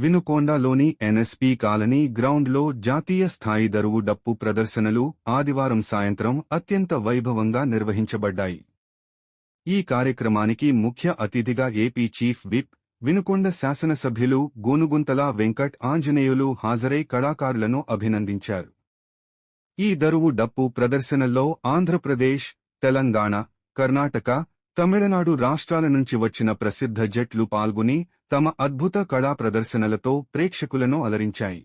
వినుకొండలోని NSP colony గ్రౌండ్లో జాతీయ స్థాయి దరువు డప్పు ప్రదర్శనలు ఆదివారం సాయంత్రం అత్యంత వైభవంగా నిర్వహించబడ్డాయి. ఈ కార్యక్రమానికి ముఖ్య అతిథిగా ఏపీ చీఫ్ విప్, వినుకొండ శాసనసభ్యులు గోనుగుంతల వెంకట్ ఆంజనేయులు హాజరై కళాకారులను అభినందించారు. ఈ దరువు డప్పు ప్రదర్శనల్లో ఆంధ్రప్రదేశ్, తెలంగాణ, కర్ణాటక, తమిళనాడు రాష్ట్రాల నుంచి వచ్చిన ప్రసిద్ధ జట్లు పాల్గొని తమ అద్భుత కళా ప్రదర్శనలతో ప్రేక్షకులను అలరించాయి.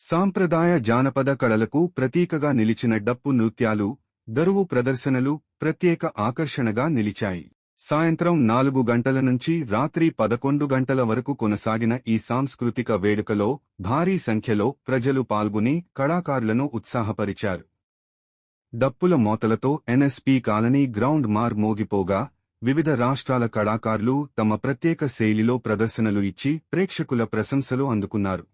సాంప్రదాయ జానపద కళలకు ప్రతీకగా నిలిచిన డప్పు నృత్యాలు, దరువు ప్రదర్శనలు ప్రత్యేక ఆకర్షణగా నిలిచాయి. సాయంత్రం 4 గంటల నుంచి రాత్రి 11 గంటల వరకు కొనసాగిన ఈ సాంస్కృతిక వేడుకలో భారీ సంఖ్యలో ప్రజలు పాల్గొని కళాకారులను ఉత్సాహపరిచారు. డప్పుల మోతలతో ఎన్ఎస్పీ కాలనీ గ్రౌండ్ మోగిపోగా వివిధ రాష్ట్రాల కళాకారులు తమ ప్రత్యేక శైలిలో ప్రదర్శనలు ఇచ్చి ప్రేక్షకుల ప్రశంసలు అందుకున్నారు.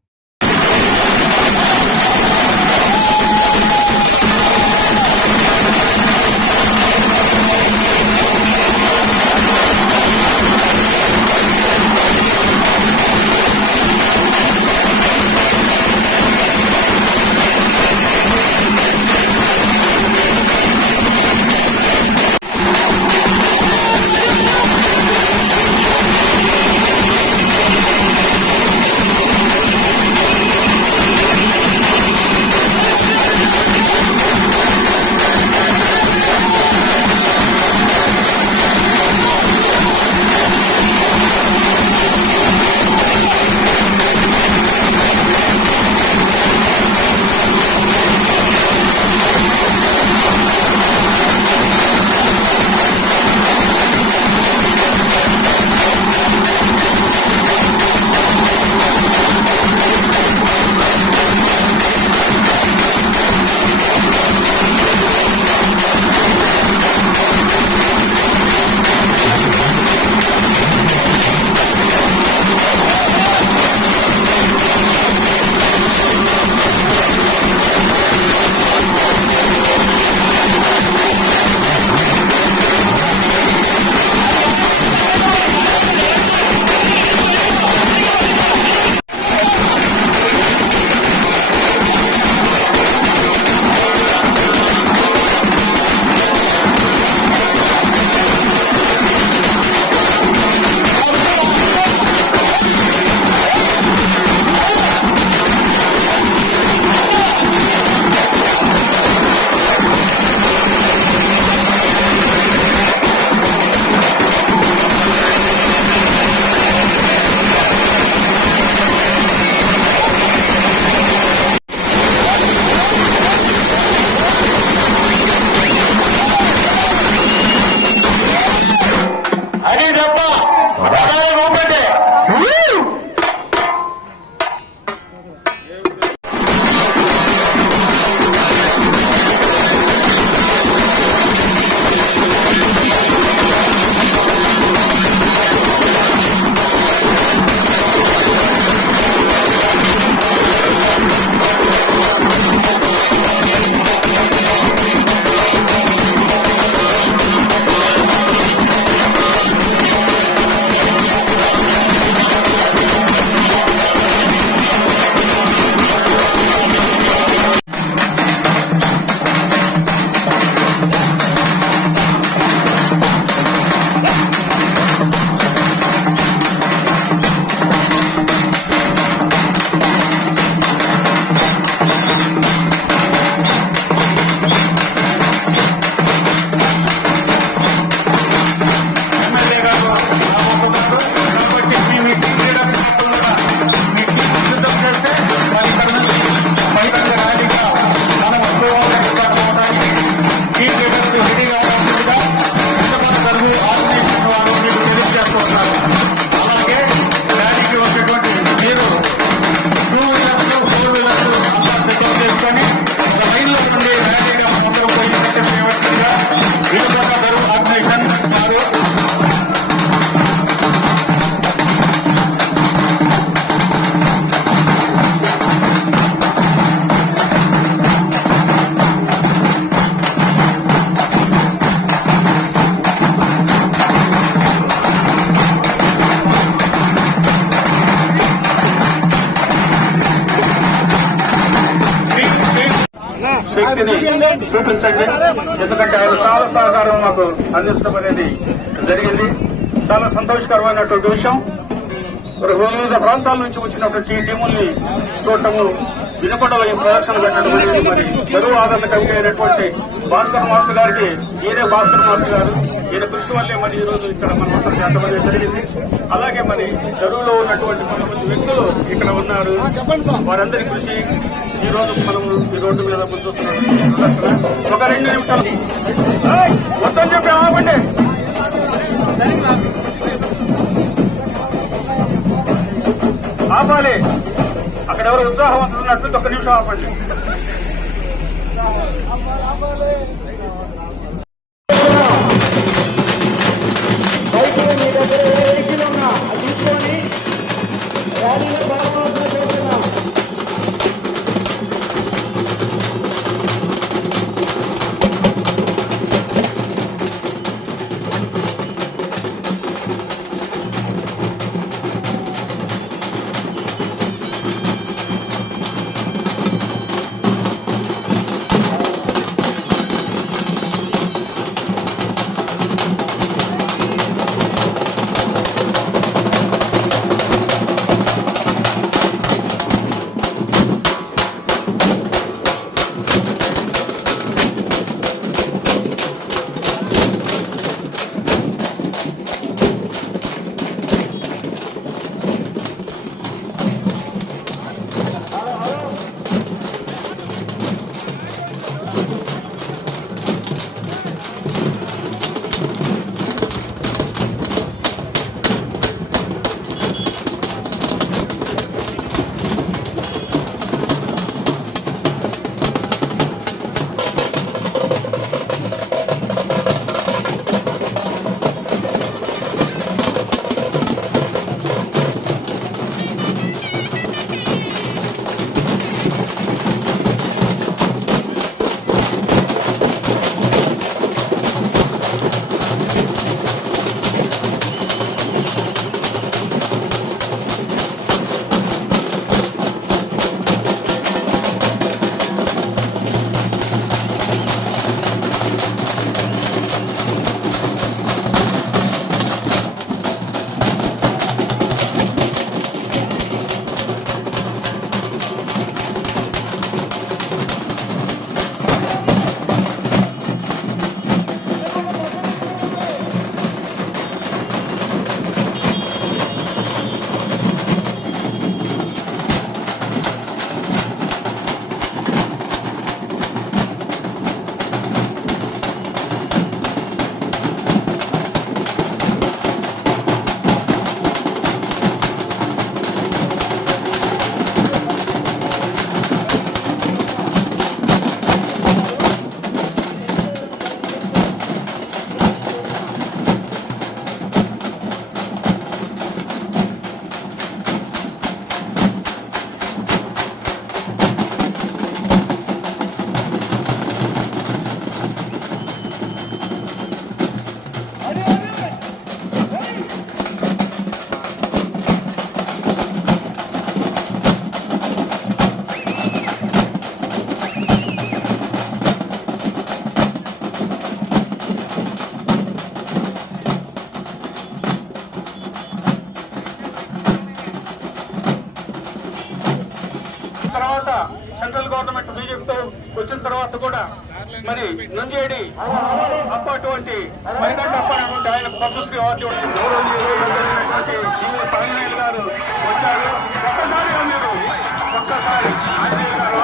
చూపించండి. ఎందుకంటే ఆయన చాలా సహకారం మాకు అందించడం అనేది జరిగింది. చాలా సంతోషకరమైనటువంటి విషయం. వివిధ ప్రాంతాల నుంచి వచ్చినటువంటి టీముల్ని చూడటము, వినుకొండలో ఈ ప్రదర్శన పెట్టడం అనేది మరి చెరువు ఆదరణ కవిగా అయినటువంటి భాస్కర్ మాస్టర్ గారికి, ఈయనే భాస్కర్ మాస్టర్ గారు, ఈయన కృషి వల్లే మరి ఈ రోజు ఇక్కడ మనం అందరం చేతమనేది జరిగింది. అలాగే మరి చెరువులో ఉన్నటువంటి కొంతమంది వ్యక్తులు ఇక్కడ ఉన్నారు. వారందరి కృషి ఈ రోజు మనము ఈ రోడ్డు మీద చూస్తున్నాం. ఒక 2 నిమిషాలు వద్దని చెప్పి ఆపండి. ఆపాలి. అక్కడ ఎవరు ఉత్సాహవంతులు ఉన్నట్టు 1 నిమిషం ఆపండి. సెంట్రల్ గవర్నమెంట్ బీజేపీతో వచ్చిన తర్వాత కూడా మరి నందియేడి అప్పటువంటి మరిగంట అప్పటి ఆయన పద్మశ్రీ అవార్డు గారు వచ్చారు. ఒక్కసారిగా మీరు ఒక్కసారి ఆంజనేయ గారు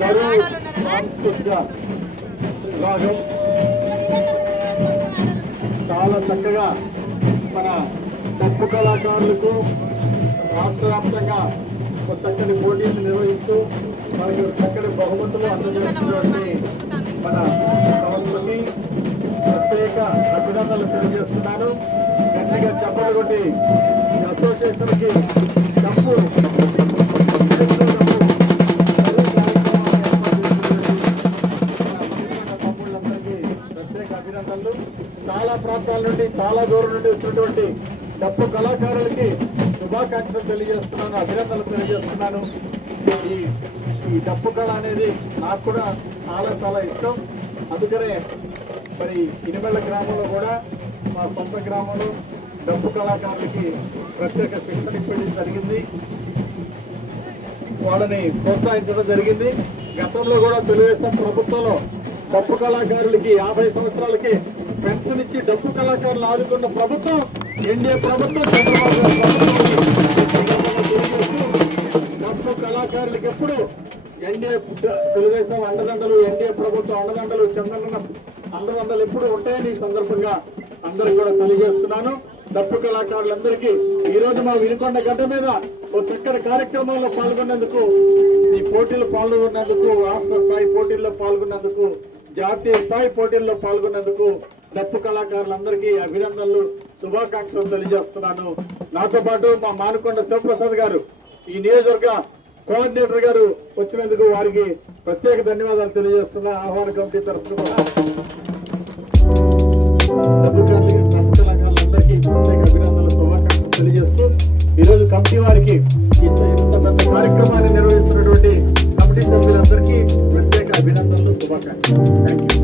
దరువు సాంస్కృతిక విభాగం చాలా చక్కగా మన డప్పు కళాకారులకు రాష్ట్ర వ్యాప్తంగా ఒక చక్కని పోటీలు నిర్వహిస్తూ మనకు చక్కని బహుమతులు అందజేస్తున్నటువంటి మన సంస్థకి ప్రత్యేక అభినందనలు తెలియజేస్తున్నాను. గట్టిగా చెప్పలు కొట్టి అసోసియేషన్కి డప్పు ప్రత్యేక అభినందనలు. చాలా ప్రాంతాల నుండి చాలా దూరం నుండి వచ్చినటువంటి డప్పు కళాకారులకి శుభాకాంక్షలు తెలియజేస్తున్నాను, అభినందనలు తెలియజేస్తున్నాను. ఈ డప్పు కళ అనేది నాకు కూడా చాలా చాలా ఇష్టం. అందుకనే మరి ఇనిమెళ్ళ గ్రామంలో కూడా మా సొంత గ్రామంలో డప్పు కళాకారులకి ప్రత్యేక శిక్షణ ఇవ్వడం జరిగింది, వాళ్ళని ప్రోత్సహించడం జరిగింది. గతంలో కూడా తెలుగుదేశం ప్రభుత్వంలో డప్పు కళాకారులకి 50 సంవత్సరాలకి పెన్షన్ ఇచ్చి డప్పు కళాకారులు ఆదుకున్న ప్రభుత్వం ఎన్డీఏ ప్రభుత్వం. చంద్రబాబు డప్పు కళాకారులకి ఎప్పుడు ఎన్డీఏ తెలుగుదేశం అండదండలు, ఎన్డీఏ ప్రభుత్వం అండదండలు, చంద్రన్న అండదండలు ఎప్పుడు ఉంటాయని ఈ సందర్భంగా అందరికి కూడా తెలియజేస్తున్నాను. డప్పు కళాకారులందరికీ ఈ రోజు మా వినుకొండ గడ్డ మీద ఒక చక్కటి కార్యక్రమంలో పాల్గొన్నందుకు, ఈ పోటీలు పాల్గొన్నందుకు, రాష్ట్ర స్థాయి పోటీల్లో పాల్గొన్నందుకు, జాతీయ స్థాయి పోటీల్లో పాల్గొన్నందుకు డప్పు కళాకారులందరికీ అభినందనలు, శుభాకాంక్షలు తెలియజేస్తున్నాను. నాతో పాటు మా మానుకొండ శివప్రసాద్ గారు, ఈ నియోజకవర్గ కోఆర్డినేటర్ గారు వచ్చినందుకు వారికి ప్రత్యేక ధన్యవాదాలు తెలియజేస్తున్నా. ఆహ్వాన కమిటీ తరఫున డప్పు కళాకారులందరికీ ప్రత్యేక అభినందనలు, శుభాకాంక్షలు తెలియజేస్తూ ఈరోజు కమిటీ వారికి ఇంత పెద్ద కార్యక్రమాన్ని నిర్వహిస్తున్నటువంటి కమిటీ సభ్యులందరికీ ప్రత్యేక అభినందనలు, శుభాకాంక్షలు. Thank you.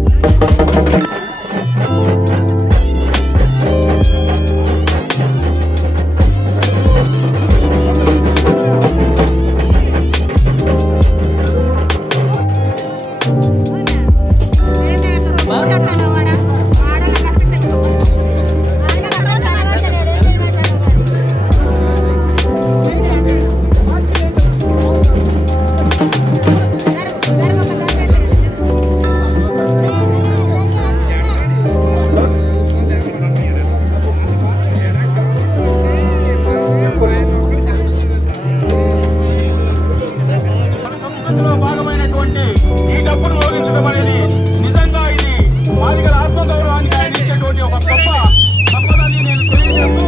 భాగమైనటువంటి ఈ డబ్బును మోగించడం అనేది నిజంగా ఇది బాలికల ఆత్మగౌరవానికి ఆయన ఇచ్చేటువంటి ఒక గొప్పదని నేను తెలియజేస్తూ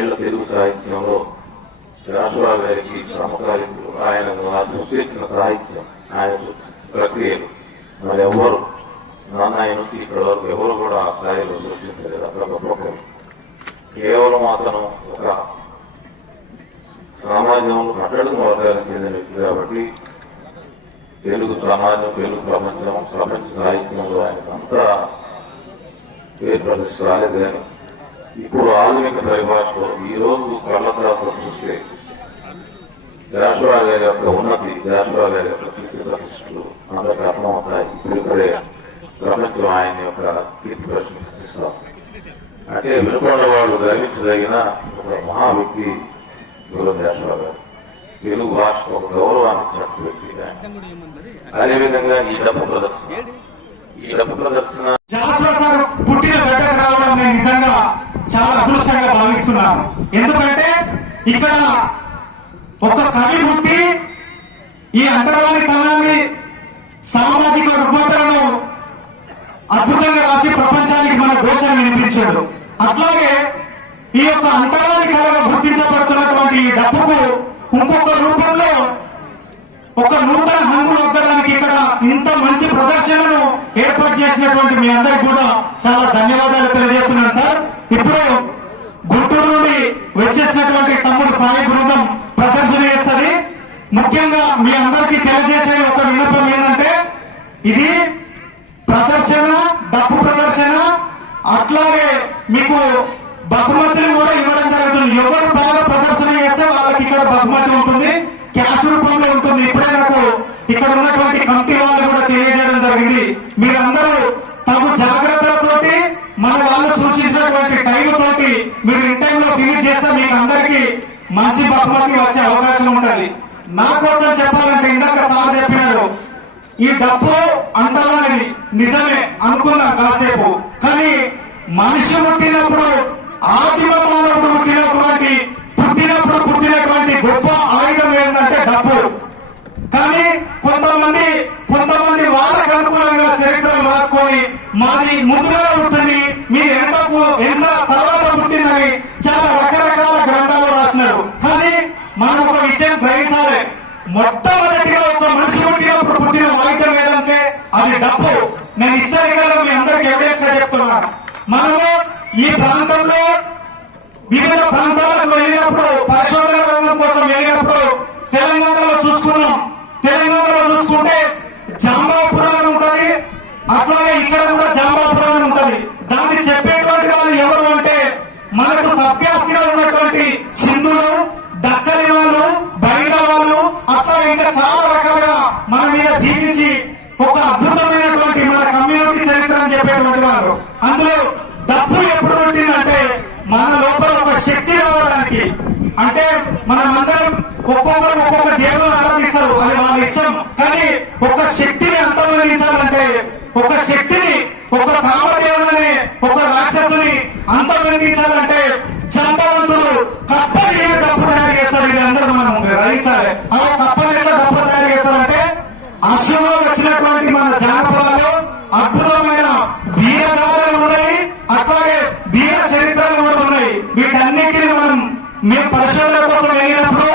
ఏళ్ల తెలుగు సాహిత్యంలో రాజరావు గారికి సమకాలీకులు ఆయన సృష్టించిన సాహిత్యం, ఆయన ప్రక్రియలు మరి ఎవరు నాన్న నుంచి ఇప్పటి వరకు ఎవరు కూడా ఆ స్థాయిలో సృష్టించలేదు. అక్కడ గొప్ప కేవలం అతను ఒక సమాజంలో కట్టడం వర్గానికి చెందిన వ్యక్తి కాబట్టి తెలుగు సమాజం, తెలుగు ప్రపంచం, ప్రపంచ సాహిత్యంలో ఆయనకు అంతా పేరు ప్రదర్శన రాలేదు. కానీ ఇప్పుడు ఆధునిక పరిభాషలో ఈ రోజు కళ్ళతరాతో చూస్తే రాజరావు గారి యొక్క ఉన్నతి, రాజరావు గారి యొక్క కీర్తి ప్రతిష్టలు అందరికీ అర్థమవుతాయి. ఇప్పుడిప్పుడే ప్రపంచం ఆయన యొక్క కీర్తి ప్రతిష్టాం. అంటే వినుకొండ వాళ్ళు గర్వించదగిన ఒక మహా వ్యక్తి గురు రాజరావు గారు. తెలుగు భాషకు ఒక గౌరవాన్ని ఇచ్చినట్టు వ్యక్తి. అదేవిధంగా ఈ డబ్బు ప్రదర్శన జాస్వా సార్ పుట్టిన గడ్డకు రావడం నేను నిజంగా చాలా అదృష్టంగా భావిస్తున్నాను. ఎందుకంటే ఇక్కడ ఒక కవి పుట్టి ఈ అంటరాని తనాన్ని, సామాజిక రుగ్మతలను అద్భుతంగా రాసి ప్రపంచానికి మన ఘోషణ వినిపించాడు. అట్లాగే ఈ యొక్క అంటరాని కళగా గుర్తించబడుతున్నటువంటి ఈ డబ్బుకు ఇంకొక రూపంలో ఒక నూతన హంగులు వద్దడానికి ఇక్కడ ఇంత మంచి ప్రదర్శనను ఏర్పాటు చేసినటువంటి మీ అందరికి కూడా చాలా ధన్యవాదాలు తెలియజేస్తున్నాను సార్. ఇప్పుడు గుంటూరు నుండి వచ్చేసినటువంటి తమ్ముడు సాయి బృందం ప్రదర్శన చేస్తుంది. ముఖ్యంగా మీ అందరికీ తెలియజేసే ఒక విన్నపం ఏంటంటే, ఇది ప్రదర్శన, డప్పు ప్రదర్శన, అట్లాగే మీకు బహుమతులు కూడా ఇవ్వడం జరుగుతుంది. ఎవరు బాగా ప్రదర్శన చేస్తే వాళ్ళకి ఇక్కడ బహుమతి ఉంటుంది, క్యాష్ రూపంలో ఉంటుంది. ఇప్పుడే నాకు ఇక్కడ ఉన్నటువంటి కమిటీ వాళ్ళు కూడా తెలియజేయడం జరిగింది. మీరందరూ తగు జాగ్రత్తలతోటి, మన వాళ్ళు సూచించినటువంటి టైం తోటి మీరు ఇన్ టైంలో ఫినిష్ చేస్తే మీకు అందరికీ మంచి బహుమతి వచ్చే అవకాశం ఉంటుంది. నా కోసం చెప్పాలంటే ఇందాక సార్ చెప్పినారు, ఈ డబ్బు అంతలానిది నిజమే అనుకున్నాం కాసేపు. కానీ మనిషి పుట్టినప్పుడు, ఆదిమ మానవుడు పుట్టినటువంటి గొప్ప ఆయుధం ఏంటంటే డబ్బు. కానీ కొంతమంది వాళ్ళకు అనుకూలంగా చరిత్రలు రాసుకొని మాది ముందుగా ఉంటుంది, మీరు ఎంత తర్వాత పుట్టిందని చాలా రకరకాల గ్రంథాలు రాసినారు. కానీ మనం ఒక విషయం గ్రహించాలి, మొట్టమొదటిగా ఒక మనిషి పుట్టిన ఆయుధం ఏదంటే అది డబ్బు. నేను హిస్టారికల్ గా మీ అందరికి ఎవిడెన్స్ గా చెప్తున్నాను. మనము ఈ ప్రాంతంలో వివిధ ప్రాంతాలకు వెళ్ళినప్పుడు, పరిశోధన రంగం కోసం వెళ్ళినప్పుడు తెలంగాణలో చూసుకున్నాం. తెలంగాణలో చూసుకుంటే జాంబాపురాన్ని ఉంటది, అట్లాగే ఇక్కడ కూడా జాంబాపురాన్ని ఉంటది. దాన్ని చెప్పేటువంటి వాళ్ళు ఎవరు అంటే మనకు సభ్యాస్తిగా ఉన్నటువంటి సింధులు, దక్కని వాళ్ళు, బయట వాళ్ళు, అట్లా ఇంకా చాలా రకాలుగా మన మీద జీవించి ఒక అద్భుతమైనటువంటి మన కమ్యూనిటీ చరిత్రను చెప్పేటువంటి వాళ్ళు. అందులో డబ్బు ఎప్పుడు పుట్టిందంటే మన లోపల ఒక శక్తి రావడానికి. అంటే మనమందరం ఒక్కొక్కరు ఒక్కొక్క దేవుని ఆరాధిస్తారు, అది వాళ్ళ ఇష్టం. కానీ ఒక శక్తిని అంతమొందించాలంటే, ఒక శక్తిని, ఒక కామదేవుని, ఒక రాక్షసుని అంతమొందించాలంటే చంపవంతుడు కప్పని డబ్బు తయారు చేస్తారు. ఇది అందరూ మనం గ్రహించాలి. ఆ కప్పని ఎట్లా డబ్బు తయారు చేస్తారంటే, అశ్వంలో వచ్చినటువంటి మన జానపదాలు అద్భుతమైన వీరగాథలు ఉన్నాయి, అట్లాగే వీర చరిత్రలు కూడా ఉన్నాయి. వీటన్నిటిని మేము పరిశోధన కోసం వెళ్ళినప్పుడు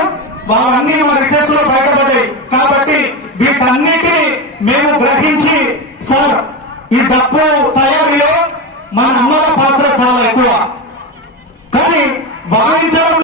అవన్నీ మా రీసెర్చ్ లో బయటపడ్డాయి. కాబట్టి వీటన్నిటిని మేము గ్రహించి, సార్ ఈ డబ్బు తయారీలో మన అమ్మల పాత్ర చాలా ఎక్కువ, కానీ వాయించడం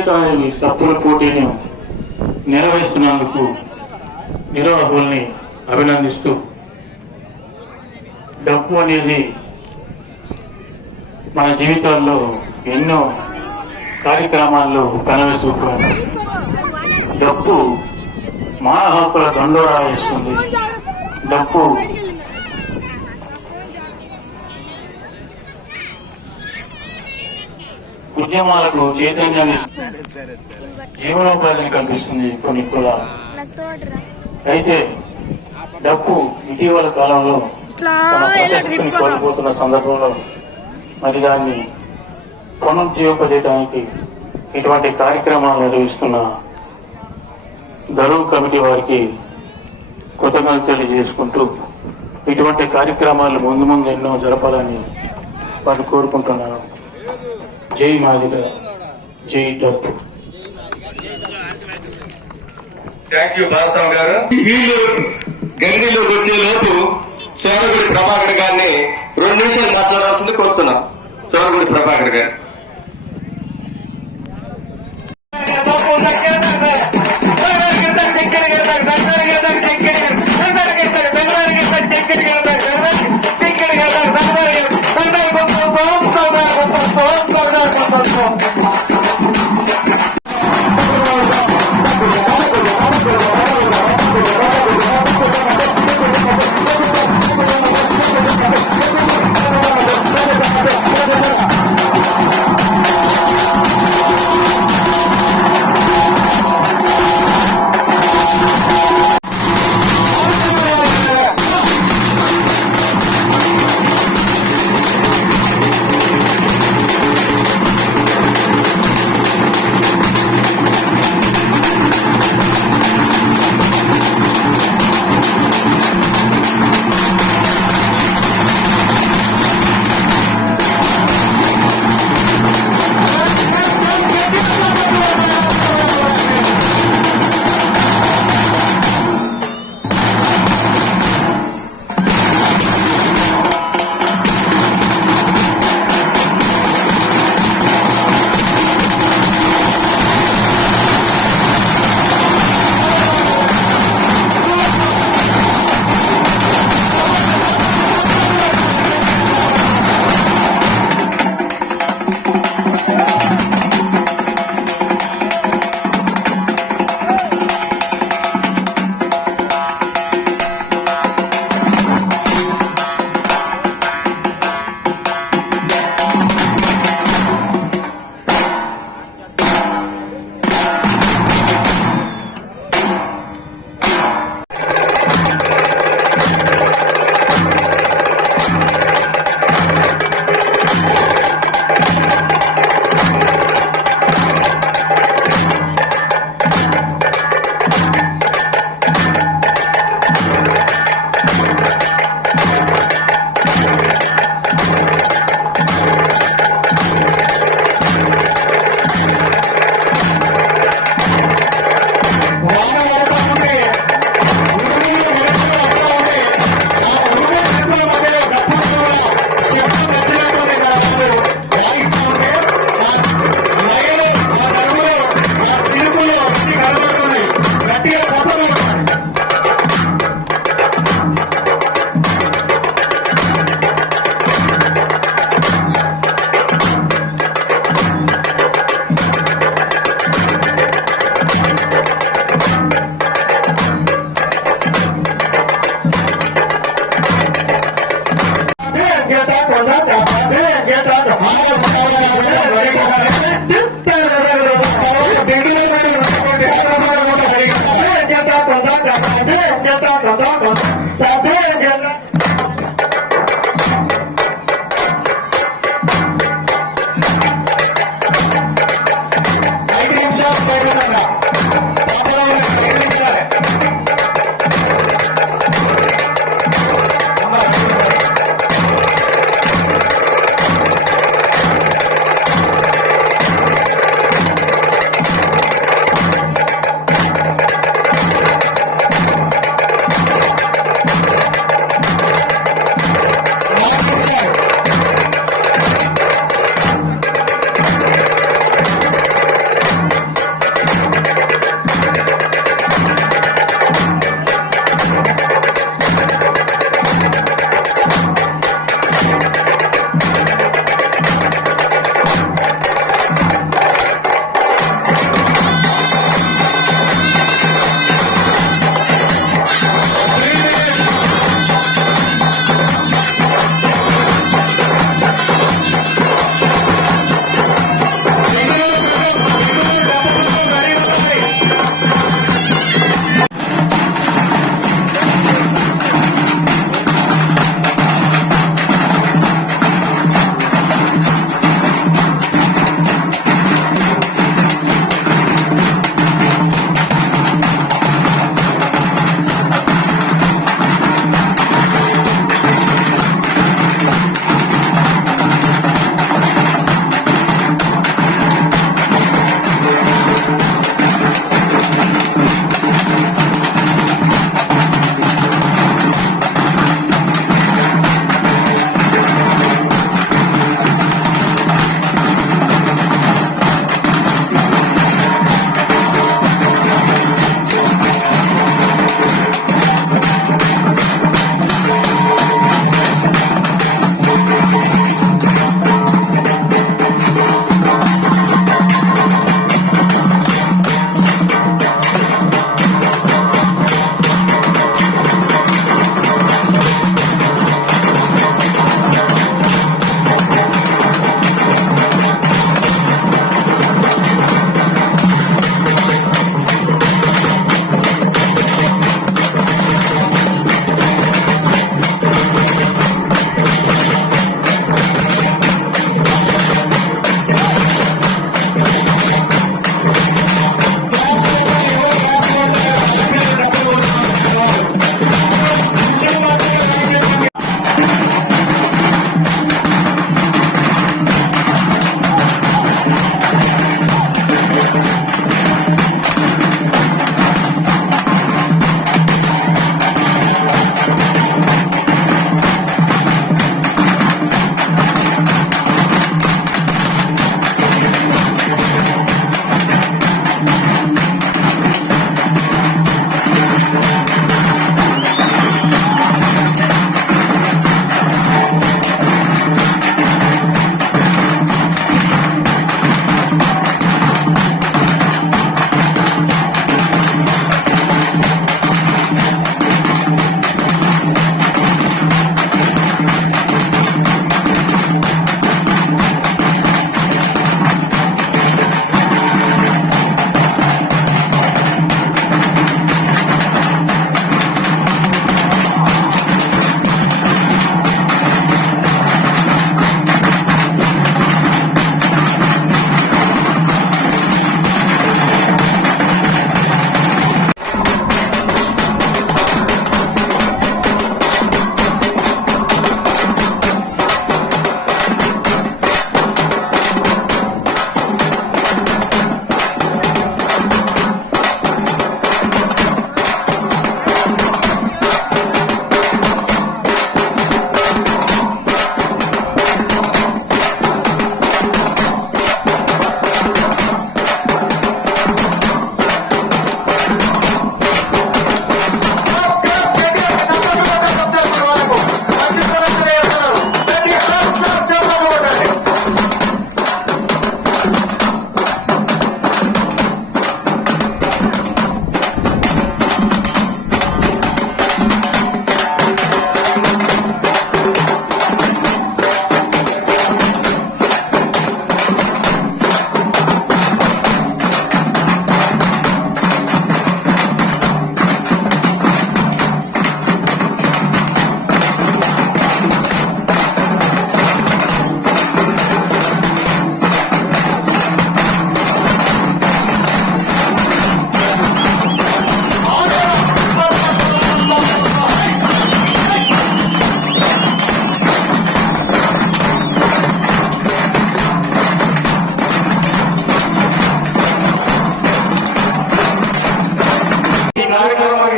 విజయకారి సత్తుల పోటీని నిర్వహిస్తున్నందుకు నిర్వాహకుల్ని అభినందిస్తూ, డప్పు అనేది మన జీవితాల్లో ఎన్నో కార్యక్రమాల్లో కనవేసుకుంటున్నాం. డప్పు మానవ హక్కుల దండోరా వేస్తుంది. డప్పు ఉద్యమాలకు చైతన్యాన్ని, జీవనోపాధిని కల్పిస్తుంది కొన్ని కులాలు. అయితే డప్పు ఇటీవల కాలంలో తన ప్రశస్తిని కోల్పోతున్న సందర్భంలో మరి దాన్ని పునరుజ్జీవింపజేయడానికి ఇటువంటి కార్యక్రమాలు నిర్వహిస్తున్న దరువు కమిటీ వారికి కృతజ్ఞతలు తెలియజేసుకుంటూ, ఇటువంటి కార్యక్రమాలు ముందు ముందు ఎన్నో జరపాలని వారిని కోరుకుంటున్నాను. జై మాదిగ, జై డప్పు. థ్యాంక్ యూ బాలస్వామి గారు. వీళ్ళు గడిలోకి వచ్చే లోపు చోరగుడి ప్రభాకర్ గారిని 2 నిమిషాలు మాట్లాడాల్సింది కోరుతున్నాం. చోరగుడి ప్రభాకర్ గారు.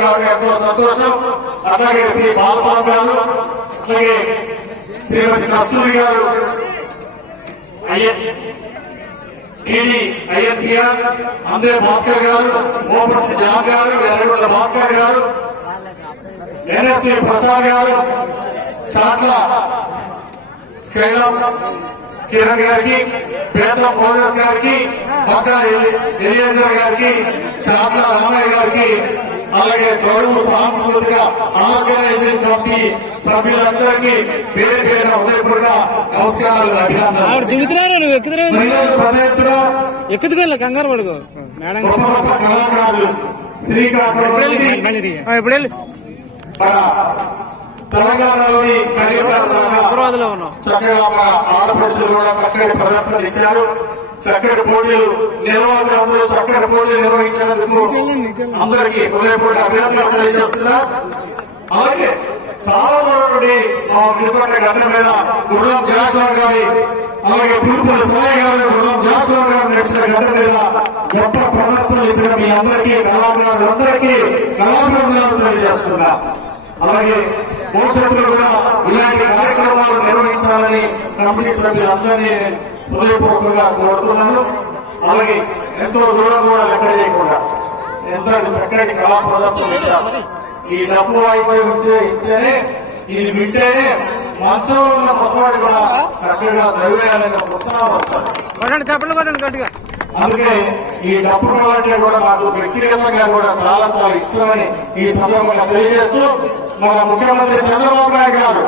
గారు ఎంతో సంతోషం. అట్లాగే శ్రీ బాలస్వామి గారు, అట్లాగే శ్రీమతి కస్తూరి గారు, ఐఎన్పిఆర్ అందే భాస్కర్ గారు, మోపతి జాన్ గారు, ఎర్రగొండ భాస్కర్ గారు, ఎన్ఎస్పి ప్రసాద్ గారు, చాట్ల స్కైలాం కిరణ్ గారికి, పేదం మోదస్ గారికి, బక్రా ఎలియేజర్ గారికి, చాట్ల రామయ్య గారికి, అలాగే గౌరవ సాంస్కృతిక ఆర్గనైజింగ్ కమిటీ సభ్యులందరికీ పేరు పేరు హృదయపూర్వక నమస్కారాలు, అభినందనలు. పెద్ద ఎత్తున ఎక్కుతుగా కంగారు పడుకో మేడం. గొప్ప గొప్ప కళాకారులు శ్రీకాకుళం నుండి మన తెలంగాణలోని హైదరాబాద్లో ఉన్నాం. చక్కగా మన ఆడపడుచులు కూడా చక్కటి ప్రదర్శన ఇచ్చారు. చక్కటి పోటీలు నిర్వాహకులు అందరూ చక్కటి పోటీలు నిర్వహించినందుకు అందరికీ హృదయపూర్వక అభినందనలు తెలియజేస్తున్నా. అలాగే చాలా దూరం ఆ తిరుపతి గడ్డ మీద గుర్రం జాస్వామి గారి, అలాగే తిరుపతి సాయి గారు, గుర్రం జాస్వామి గారు నడిచిన గడ్డ మీద గొప్ప ప్రదర్శనలు ఇచ్చిన మీ అందరికీ, కళాకారులందరికీ కళాభినందనలు తెలియజేస్తున్నా. అలాగే భవిష్యత్తులో కూడా ఇలాంటి కార్యక్రమాలు నిర్వహించాలని కమిటీ సభ్యులందరినీ హృదయపూర్వకంగా కోరుతున్నాను. అలాగే ఎంతో దూరం కూడా లెక్క చేయకుండా ఎంతో చక్కటి కళా ప్రదర్శన ఇచ్చారు. ఈ డబ్బు వాయిద్యం ఇస్తేనే, ఇది వింటేనే మంచంలో ఉన్న మొత్తవాడి కూడా చక్కగా దైవేయాలనే ఉత్సాహం వస్తారు. చెప్పలు పడండి గట్టిగా. అందుకే ఈ డప్పు కళాటే కూడా నాకు వ్యక్తిగతంగా కూడా చాలా చాలా ఇష్టమని ఈ సందర్భంగా తెలియజేస్తూ, మన ముఖ్యమంత్రి చంద్రబాబు నాయుడు గారు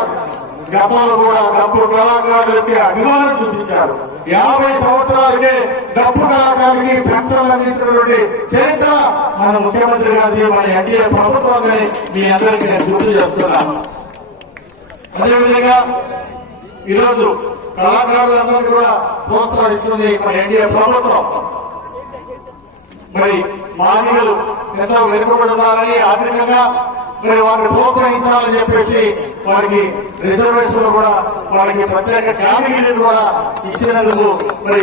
గతంలో కూడా డప్పు కళాకారులకి అభిమానం చూపించారు. 50 సంవత్సరాలకే డప్పు కళాకారులకి పెన్షన్లు అందించినటువంటి చరిత్ర మన ముఖ్యమంత్రి గారి, మన ఎన్డీఏ ప్రభుత్వాన్ని మీ అందరికీ నేను గుర్తు చేస్తున్నాను. అదేవిధంగా ఈరోజు కళాకారులందరినీ కూడా ప్రోత్సహిస్తుంది మన ఎన్డీఏ ప్రభుత్వం. మరి మాదిగలు ఎంతో వెనుకబడుతున్నారని ఆర్థికంగా మరి వారిని ప్రోత్సహించాలని చెప్పేసి వారికి రిజర్వేషన్లు కూడా, వారికి ప్రత్యేక కేటగిరీలు కూడా ఇచ్చినందుకు మరి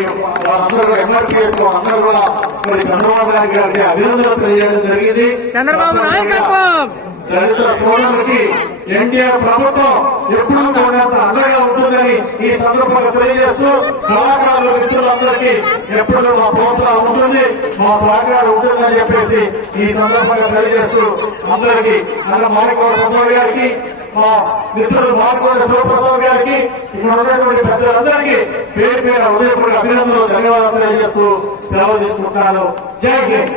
వారందరూ కూడా ఎంఆర్పీఎస్ అందరూ కూడా మరి చంద్రబాబు నాయుడు గారికి అభినందనలు తెలియజేయడం జరిగింది. చంద్రబాబు నాయకత్వం దళిత సోదరులకి ఎన్టీఆర్ ప్రభుత్వం ఎప్పుడు కూడా అండగా ఉంటుందని ఈ సందర్భంగా తెలియజేస్తూ, కళాకారుల మిత్రులందరికీ ఎప్పుడు మా ప్రోత్సాహం ఉంటుంది, మా సహకారం ఉంటుందని చెప్పేసి ఈ సందర్భంగా తెలియజేస్తూ, అందరికీ అన్న మాణికోట ప్రసాద్ గారికి, మా మిత్రులు మాణికోట శివప్రసాద్ గారికి, ఇక్కడ ఉన్నటువంటి పెద్దలందరికీ పేరు పేరు హృదయపూర్వక అభినందనలు, ధన్యవాదాలు తెలియజేస్తూ సెలవు తీసుకుంటున్నాను. జై హింద్.